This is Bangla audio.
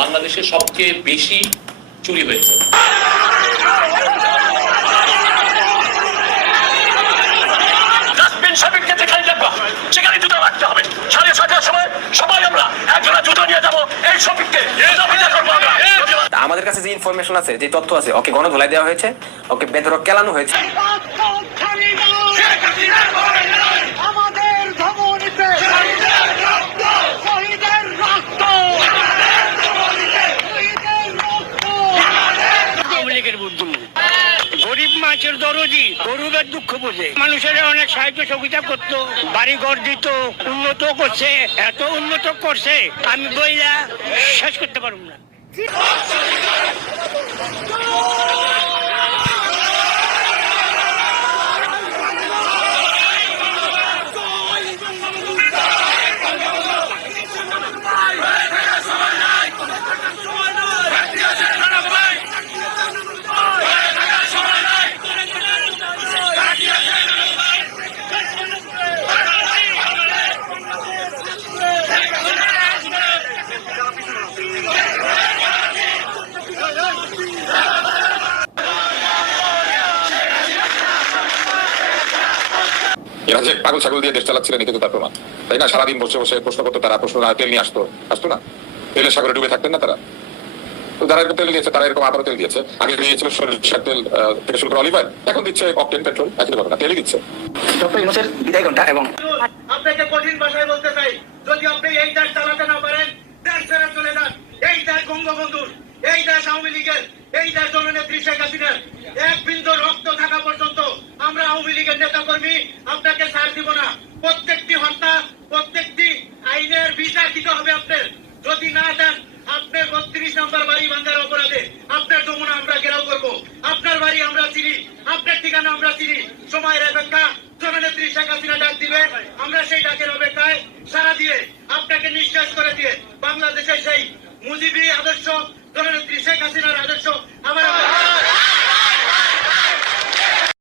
বাংলাদেশে সবচেয়ে বেশি চুরি হয়েছে। সেখানে জুতো রাখতে হবে। সাড়ে ছয়টার সময় সবাই আমরা একজোড়া জুতো নিয়ে যাব এই আমাদের কাছে যে ইনফরমেশন আছে যে তথ্য আছে ওকে গণধোলাই দেওয়া হয়েছে ওকে বেধরক কেলানো হয়েছে আমাদের ধমনীতে শহীদের রক্ত শহীদের রক্ত আওয়ামী লীগের বুদ্ধি গরিব মাছের দরদি গরিবের দুঃখ বোঝে। মানুষের অনেক সাহায্য সহযোগিতা করতো, বাড়ি ঘর দিত, উন্নত করছে, এত উন্নত করছে, আমি বইলা শেষ করতে পারব না। এরা যে পাগল ছাগল দিয়ে দেশ চালাচ্ছিলেন এতে তো তার প্রমাণ। তাই না? সারাদিন বসে বসে প্রশ্ন করতো তারা প্রশ্ন না তেল নিয়ে আসতো। আসতো না। তেলের সাগরে ডুবে থাকতেন না তারা। তো যারা এরকম তেল দিয়েছে তারা এরকম আবারও তেল দিয়েছে। আগে দিয়েছিল সরিষার তেল থেকে শুরু করে অলিভার এখন দিচ্ছে অকটেন পেট্রোল একই ঘটনা তেলই দিচ্ছে। ডক্টর ইউনুসের বিদায় ঘণ্টা এবং আপনাকে কঠিন ভাষায় বলতে চাই যদি আপনি এই দেশ চালাতে না পারেন দেশ ছেড়ে চলে যান। এই দেশ বঙ্গবন্ধুর এই দেশ আওয়ামী লীগের এই দেশ জননেত্রী শেখ হাসিনার। এক বিন্দু রক্ত থাকা পর্যন্ত আমরা আওয়ামী লীগের নেতা কর্মী আপনাকে ছাড় দিব না প্রত্যেকটি হত্যা, প্রত্যেকটি আইনের বিচার দিতে হবে আপনার। যদি না দেন, আপনার বত্রিশ নম্বর বাড়ি ভাঙ্গার অপরাধে আপনার যমুনা আমরা ঘেরাও করব। আপনার বাড়ি আমরা চিনি, আপনার ঠিকানা আমরা চিনি। সময়ের অপেক্ষা, জননেত্রী শেখ হাসিনা ডাক দিবে, আমরা সেই ডাকের অপেক্ষায় সারা দিয়ে আপনাকে নিঃশ্বাস করে দিয়ে বাংলাদেশের সেই মুজিবী আদর্শ জননেত্রী শেখ হাসিনার